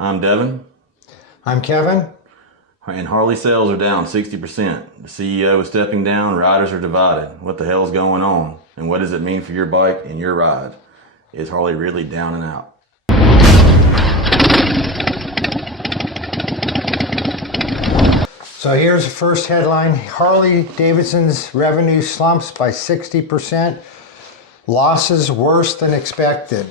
I'm Devin. I'm Kevin. And Harley sales are down 60%. The CEO is stepping down, riders are divided. What the hell's going on? And what does it mean for your bike and your ride? Is Harley really down and out? So here's the first headline. Harley Davidson's revenue slumps by 60%. Losses worse than expected.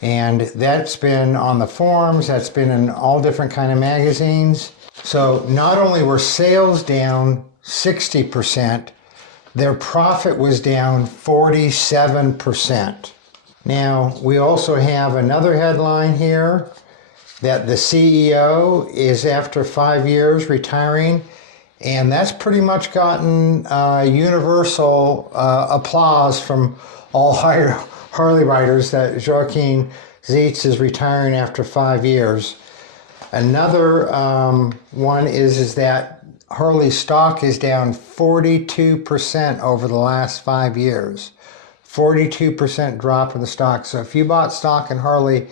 And that's been on the forums, that's been in all different kind of magazines. So not only were sales down 60%, their profit was down 47%. Now, we also have another headline here that the CEO is, after 5 years, retiring, and that's pretty much gotten universal applause from all Harley riders, that Joachim Zietz is retiring after 5 years. Another one is that Harley stock is down 42% over the last 5 years. 42% drop in the stock. So if you bought stock in Harley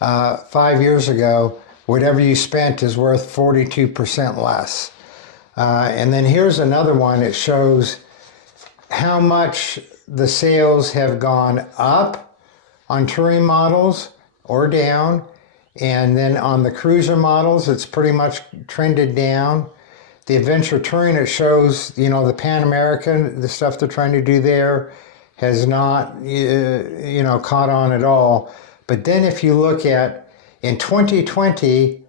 5 years ago, whatever you spent is worth 42% less. And then here's another one. It shows how much the sales have gone up on touring models or down. And then on the cruiser models, it's pretty much trended down. The adventure touring, it shows, the Pan American, the stuff they're trying to do there has not, caught on at all. But then if you look at, in 2020,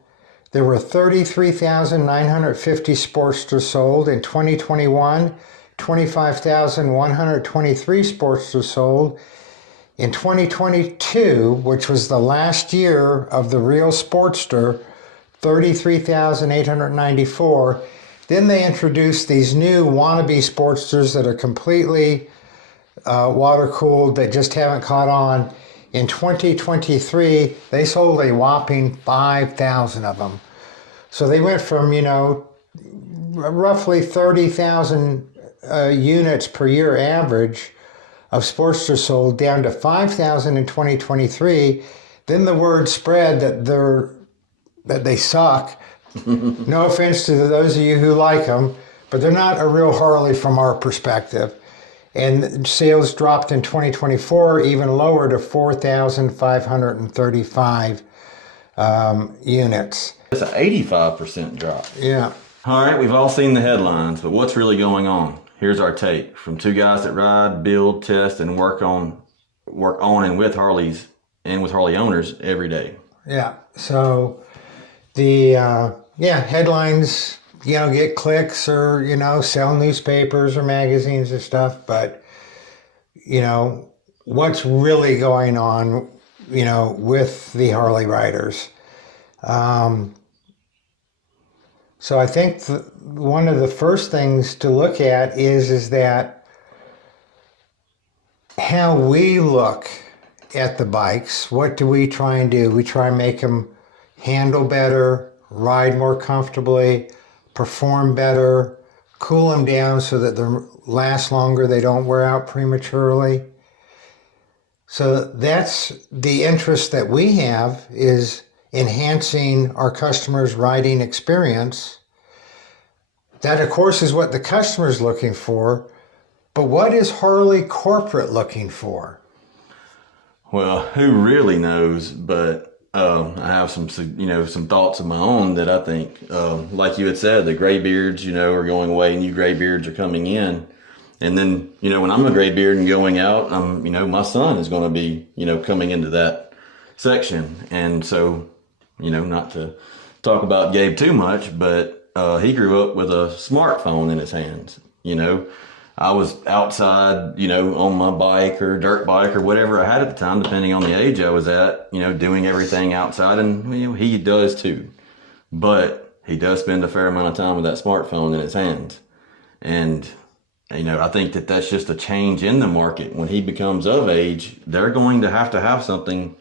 there were 33,950 Sportsters sold. In 2021, 25,123 Sportsters sold. In 2022, which was the last year of the real Sportster, 33,894. Then they introduced these new wannabe Sportsters that are completely water-cooled, that just haven't caught on. In 2023, they sold a whopping 5,000 of them. So they went from, roughly 30,000 units per year average of Sportsters sold down to 5,000 in 2023. Then the word spread that they suck. No offense to those of you who like them, but they're not a real Harley from our perspective. And sales dropped in 2024 even lower to 4,535 units. It's an 85% drop. Yeah. All right, we've all seen the headlines, but what's really going on? Here's our take from two guys that ride, build, test, and work on and with Harleys and with Harley owners every day. Yeah. So the headlines, get clicks or sell newspapers or magazines and stuff, but what's really going on with the Harley riders. So I think one of the first things to look at is that how we look at the bikes. What do we try and do? We try and make them handle better, ride more comfortably, perform better, cool them down so that they last longer, they don't wear out prematurely. So that's the interest that we have, is enhancing our customers' riding experience. That, of course, is what the customer's looking for, but what is Harley corporate looking for? Well, who really knows, but I have some thoughts of my own that I think, like you had said, the gray beards, are going away, new gray beards are coming in. And then, when I'm a gray beard and going out, my son is going to be, coming into that section. And so, not to talk about Gabe too much, but he grew up with a smartphone in his hands. I was outside, on my bike or dirt bike or whatever I had at the time, depending on the age I was at, doing everything outside. And, he does too. But he does spend a fair amount of time with that smartphone in his hands. And, I think that that's just a change in the market. When he becomes of age, they're going to have something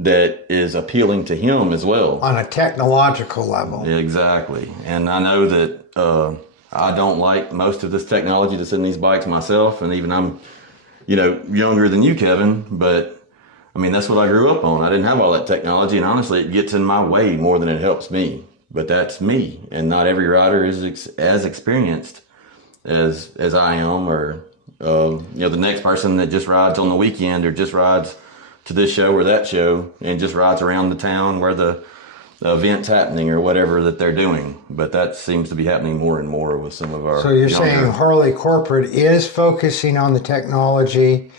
that is appealing to him as well. On a technological level. Yeah, exactly. And I know that I don't like most of this technology that's in these bikes myself. And even I'm, younger than you, Kevin, but I mean, that's what I grew up on. I didn't have all that technology, and honestly, it gets in my way more than it helps me. But that's me, and not every rider is as experienced as I am, or the next person that just rides on the weekend or just rides to this show or that show and just rides around the town where the event's happening or whatever that they're doing. But that seems to be happening more and more with some of our. So you're saying Harley corporate is focusing on the technology,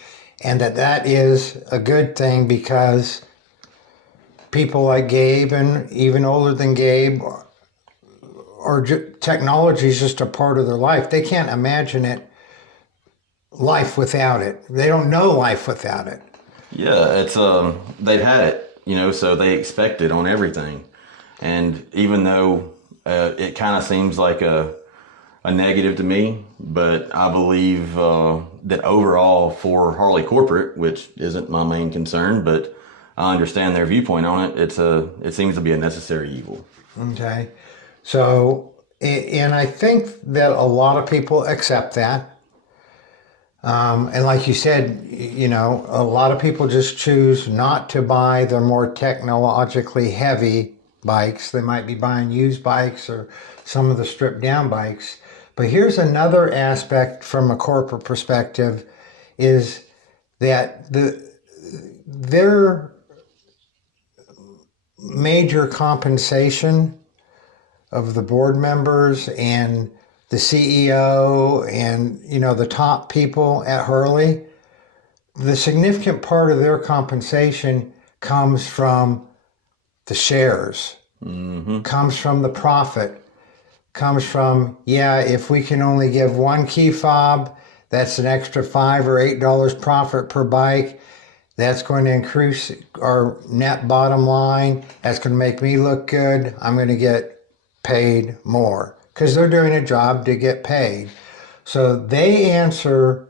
and that is a good thing because people like Gabe and even older than Gabe technology is just a part of their life. They can't imagine life without it. They don't know life without it. Yeah, it's they've had it, so they expect it on everything. And even though it kind of seems like a negative to me, but I believe that overall for Harley corporate, which isn't my main concern, but I understand their viewpoint on it. It seems to be a necessary evil. Okay, so and I think that a lot of people accept that. And like you said, a lot of people just choose not to buy the more technologically heavy bikes. They might be buying used bikes or some of the stripped down bikes. But here's another aspect from a corporate perspective is that their major compensation of the board members and the CEO and, the top people at Harley, the significant part of their compensation comes from the shares, comes from the profit, comes from, if we can only give one key fob, that's an extra $5 or $8 profit per bike. That's going to increase our net bottom line. That's going to make me look good. I'm going to get paid more because they're doing a job to get paid. So they answer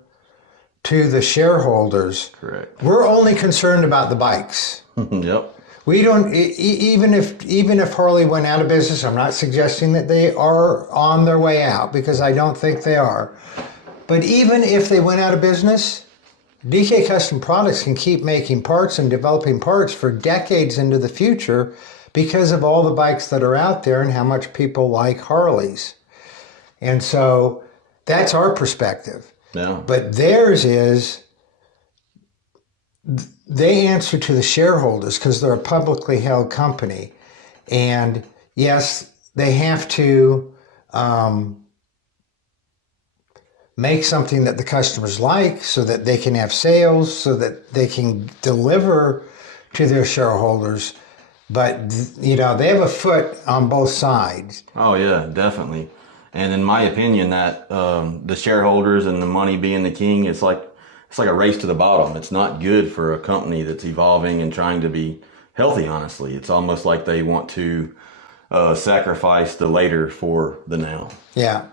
to the shareholders. Correct. We're only concerned about the bikes. Yep. We don't, even if Harley went out of business, I'm not suggesting that they are on their way out because I don't think they are. But even if they went out of business, DK Custom Products can keep making parts and developing parts for decades into the future because of all the bikes that are out there and how much people like Harleys. And so that's our perspective. Yeah. But theirs is they answer to the shareholders because they're a publicly held company. And yes, they have to make something that the customers like so that they can have sales, so that they can deliver to their shareholders. But, they have a foot on both sides. Oh, yeah, definitely. And in my opinion, that the shareholders and the money being the king, it's like a race to the bottom. It's not good for a company that's evolving and trying to be healthy, honestly. It's almost like they want to sacrifice the later for the now. Yeah.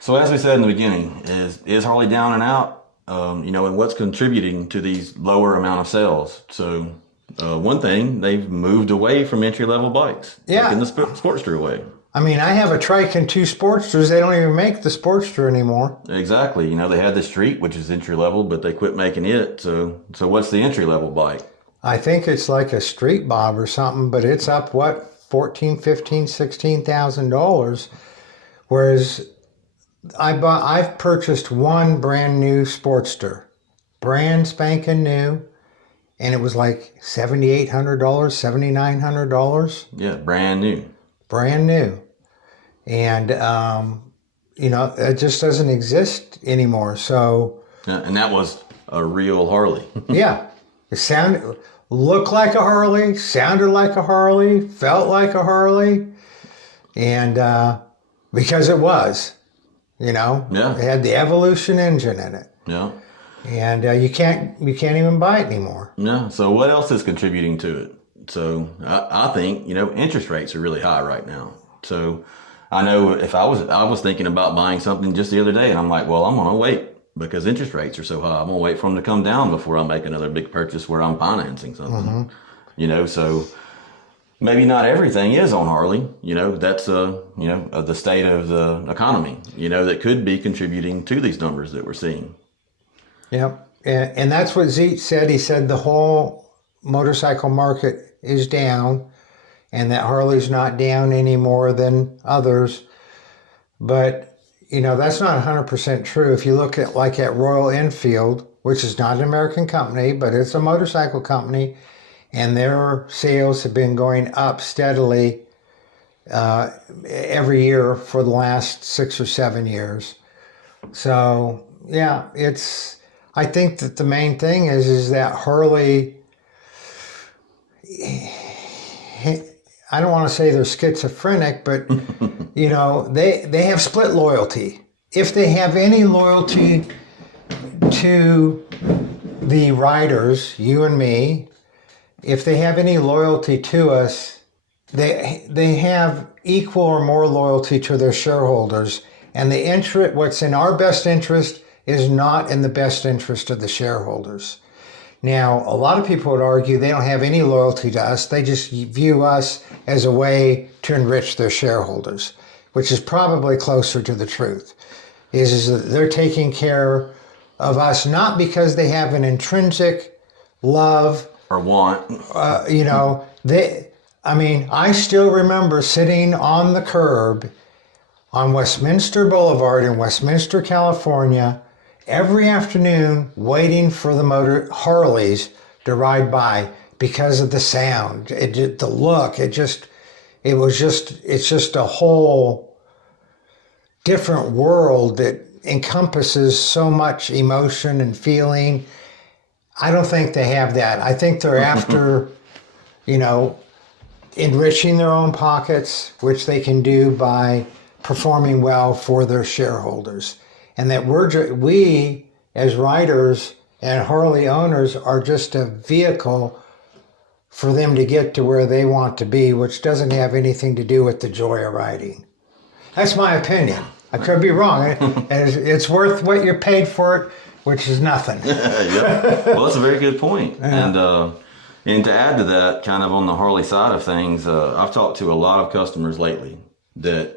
So as we said in the beginning, is Harley down and out? And what's contributing to these lower amount of sales? So one thing, they've moved away from entry-level bikes. Yeah. Taking the Sportster away. I mean, I have a trike and two Sportsters. They don't even make the Sportster anymore. Exactly. They had the Street, which is entry-level, but they quit making it. So what's the entry-level bike? I think it's like a Street Bob or something, but it's up, $14,000, $15,000, $16,000. Whereas I've purchased one brand new Sportster, brand spanking new, and it was like $7,800, $7,900. Yeah, brand new. Brand new. And, it just doesn't exist anymore. So. Yeah, and that was a real Harley. Yeah. It looked like a Harley, sounded like a Harley, felt like a Harley. And because it was. Yeah. It had the Evolution engine in it. Yeah. And you can't even buy it anymore. Yeah. So what else is contributing to it? So I think, interest rates are really high right now. So I know if I was thinking about buying something just the other day and I'm like, well, I'm going to wait because interest rates are so high. I'm going to wait for them to come down before I make another big purchase where I'm financing something, so maybe not everything is on Harley. That's, the state of the economy, that could be contributing to these numbers that we're seeing. Yep. and that's what Zeke said. He said the whole motorcycle market is down, and that Harley's not down any more than others. But, that's not 100% true. If you look at at Royal Enfield, which is not an American company, but it's a motorcycle company, and their sales have been going up steadily every year for the last 6 or 7 years. So, yeah, I think that the main thing is that Harley, I don't want to say they're schizophrenic, but they have split loyalty. If they have any loyalty to the riders, you and me, if they have any loyalty to us, they have equal or more loyalty to their shareholders. And what's in our best interest is not in the best interest of the shareholders. Now, a lot of people would argue they don't have any loyalty to us. They just view us as a way to enrich their shareholders, which is probably closer to the truth. Is that they're taking care of us not because they have an intrinsic love or want. I still remember sitting on the curb on Westminster Boulevard in Westminster, California, every afternoon waiting for the Harleys to ride by because of the sound, the look. It's just a whole different world that encompasses so much emotion and feeling. I don't think they have that. I think they're after, enriching their own pockets, which they can do by performing well for their shareholders. And that we as riders and Harley owners are just a vehicle for them to get to where they want to be, which doesn't have anything to do with the joy of riding. That's my opinion. I could be wrong. It's worth what you're paid for it, which is nothing. Yep. Well, that's a very good point. Yeah. And to add to that, kind of on the Harley side of things, I've talked to a lot of customers lately that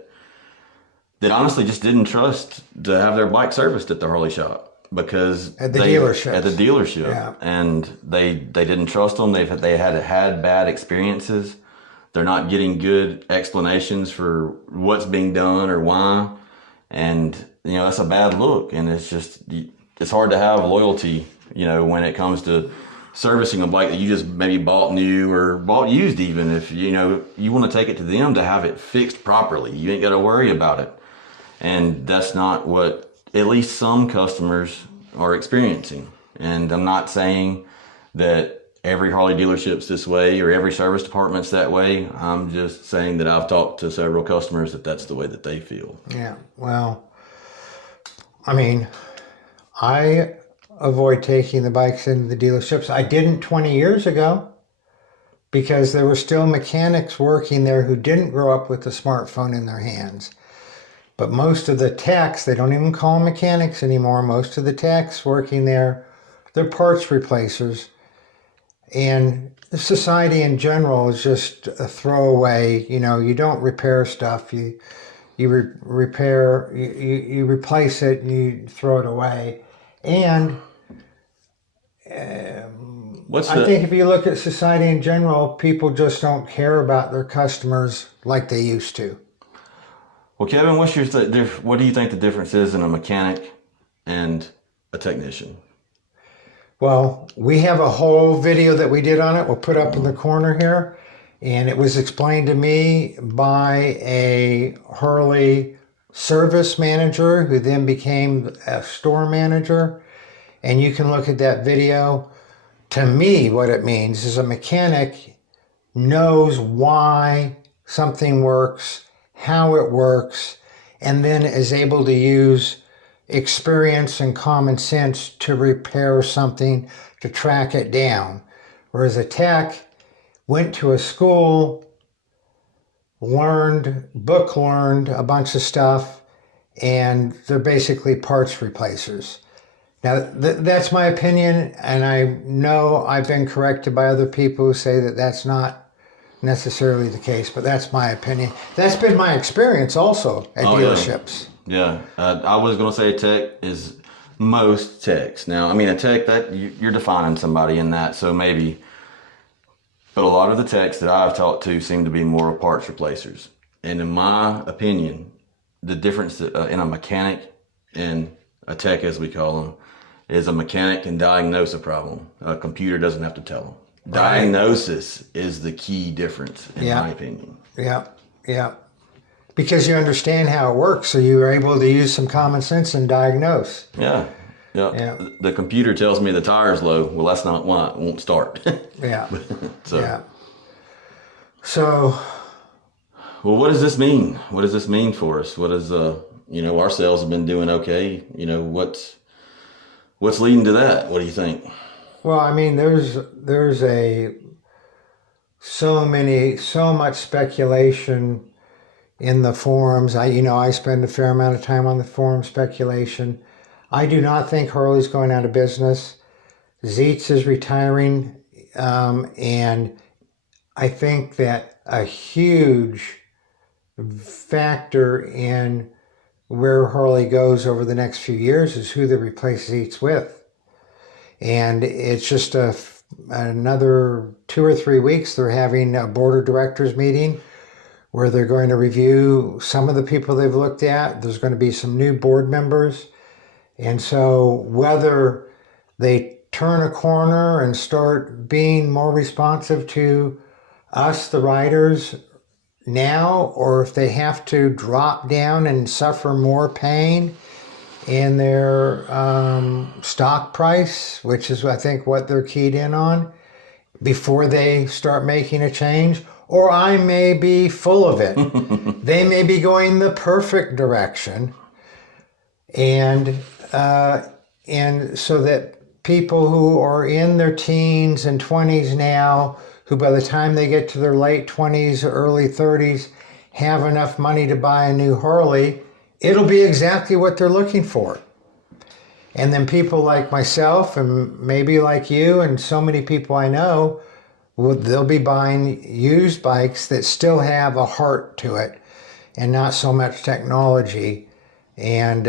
honestly just didn't trust to have their bike serviced at the Harley shop because at the dealership, yeah. And they didn't trust them. They had bad experiences. They're not getting good explanations for what's being done or why, and that's a bad look. And it's hard to have loyalty, when it comes to servicing a bike that you just maybe bought new or bought used. Even if you want to take it to them to have it fixed properly, you ain't got to worry about it. And that's not what at least some customers are experiencing. And I'm not saying that every Harley dealership's this way or every service department's that way. I'm just saying that I've talked to several customers that's the way that they feel. Yeah, well, I avoid taking the bikes into the dealerships. I didn't 20 years ago because there were still mechanics working there who didn't grow up with a smartphone in their hands. But most of the techs, they don't even call them mechanics anymore. Most of the techs working there, they're parts replacers. And the society in general is just a throwaway. You don't repair stuff. You repair, you replace it and you throw it away. And I think if you look at society in general, people just don't care about their customers like they used to. Well, Kevin, what do you think the difference is in a mechanic and a technician? Well, we have a whole video that we did on it. We'll put up in the corner here. And it was explained to me by a Harley service manager who then became a store manager. And you can look at that video. To me, what it means is a mechanic knows why something works, how it works, and then is able to use experience and common sense to repair something, to track it down. Whereas a tech went to a school, learned a bunch of stuff, and they're basically parts replacers. Now, that's my opinion, and I know I've been corrected by other people who say that that's not necessarily the case, but that's my opinion. That's been my experience also at dealerships. Yeah, I was going to say tech is Most techs. Now, I mean, a tech that you're defining somebody in that, so maybe. But a lot of the techs that I've talked to seem to be more parts replacers. And in my opinion, the difference in a mechanic and a tech, as we call them, is a mechanic can diagnose a problem. A computer doesn't have to tell them. Right. Diagnosis is the key difference, in my opinion. Yeah, yeah. Because you understand how it works, so you're able to use some common sense and diagnose. Yeah. Yeah. The computer tells me the tire's low. Well, that's not why it won't start. Yeah. So. Yeah. So. Well, what does this mean? What does this mean for us? What is our sales have been doing okay. What's leading to that? What do you think? Well, I mean, there's so much speculation in the forums. I spend a fair amount of time on the forum speculation. I do not think Harley's going out of business. Zeitz is retiring, and I think that a huge factor in where Harley goes over the next few years is who they replace Zeitz with. And it's just another 2 or 3 weeks, they're having a board of directors meeting where they're going to review some of the people they've looked at. There's going to be some new board members. And so whether they turn a corner and start being more responsive to us, the riders, now, or if they have to drop down and suffer more pain in their stock price, which is, I think, what they're keyed in on, before they start making a change, or I may be full of it. They may be going the perfect direction. And so that people who are in their teens and 20s now, who by the time they get to their late 20s or early 30s have enough money to buy a new Harley, it'll be exactly what they're looking for. And then people like myself and maybe like you and so many people I know, they'll be buying used bikes that still have a heart to it and not so much technology. And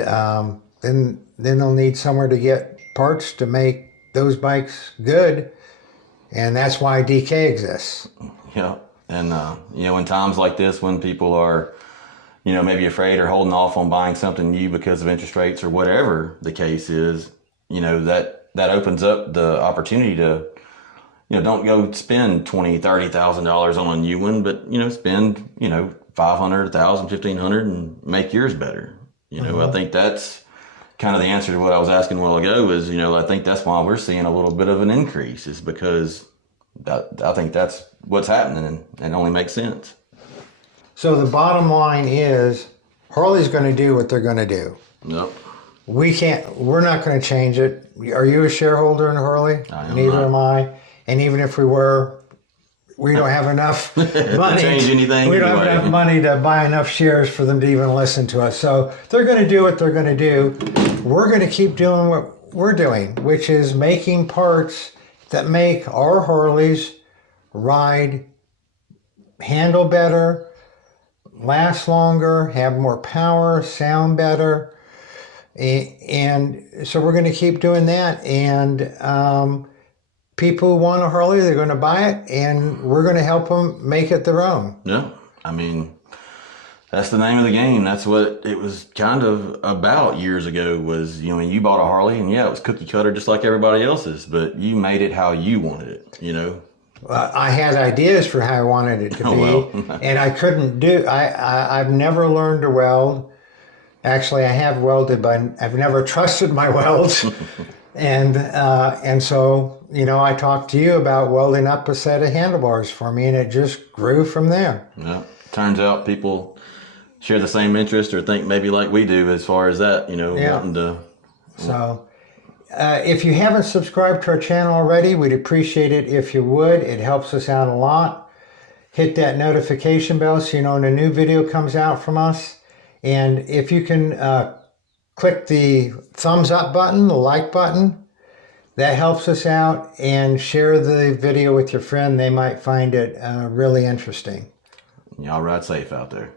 then they'll need somewhere to get parts to make those bikes good. And that's why DK exists. Yeah. And, in times like this, when people are, maybe afraid or holding off on buying something new because of interest rates or whatever the case is, that opens up the opportunity to, don't go spend $20,000, $30,000 on a new one, but, spend, $500, $1,000, $1,500 and make yours better. I think that's kind of the answer to what I was asking a while ago is, I think that's why we're seeing a little bit of an increase is because I think that's what's happening and it only makes sense. So the bottom line is Harley's going to do what they're going to do. Yep. We're not going to change it. Are you a shareholder in Harley? Neither am I. And even if we were, we don't have enough money. Change anything. We don't have enough money to buy enough shares for them to even listen to us. So they're going to do what they're going to do. We're going to keep doing what we're doing, which is making parts that make our Harleys ride, handle better, last longer, have more power, sound better. And so we're going to keep doing that. And people who want a Harley, they're going to buy it, and we're going to help them make it their own. Yeah. I mean, that's the name of the game. That's what it was kind of about years ago was, you bought a Harley, and yeah, it was cookie cutter just like everybody else's, but you made it how you wanted it, I had ideas for how I wanted it to be, and I couldn't do. I've never learned to weld. Actually, I have welded, but I've never trusted my welds. And so, I talked to you about welding up a set of handlebars for me, and it just grew from there. Yeah. Turns out people share the same interest or think maybe like we do as far as that, wanting to. So, if you haven't subscribed to our channel already, we'd appreciate it if you would. It helps us out a lot. Hit that notification bell so you know when a new video comes out from us. And if you can click the thumbs up button, the like button, that helps us out. And share the video with your friend. They might find it really interesting. Y'all ride safe out there.